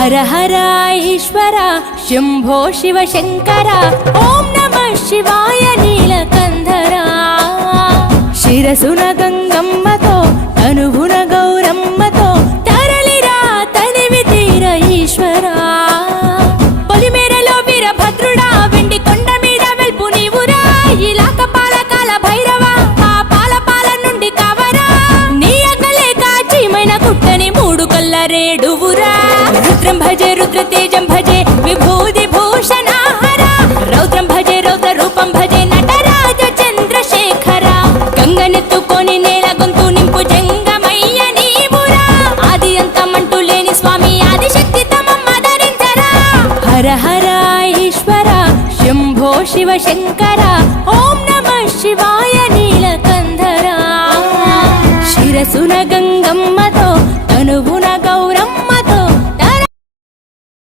హర హర ఈశ్వర శంభో శివ శంకర ఓం నమః శివాయ నీలకంధర శిరసున గంగమ్మతో తనువున గౌరమ్మతో తరలిరా తనివి తీర ఈశ్వరా పొలిమేరలో వీరభద్రుడా వెండి కొండ మీద వెల్పు నీవురా ఇలాక పాలకాల భైరవ ఆ పాల నుండి కవరా నీ అగలే కాచీమైన కుట్టని మూడు కల్ల రేడువురా రుద్రం భజే రుద్ర తేజం భజే విభూతి భూషణాహర రౌద్రం భజే రౌద్ర రూపం భజే నటరాజ చంద్రశేఖర గంగనెత్తుకొని నేల గొంతు నింపు జంగమయ్య నీవురా ఆది అంతమంటూ లేని స్వామి ఆదిశక్తి తమమ్మ ధరించరా హర హర ఈశ్వర శంభో శివ శంకర ఓం నమః శివాయ నీలకంధర శిరసున గంగమ్మ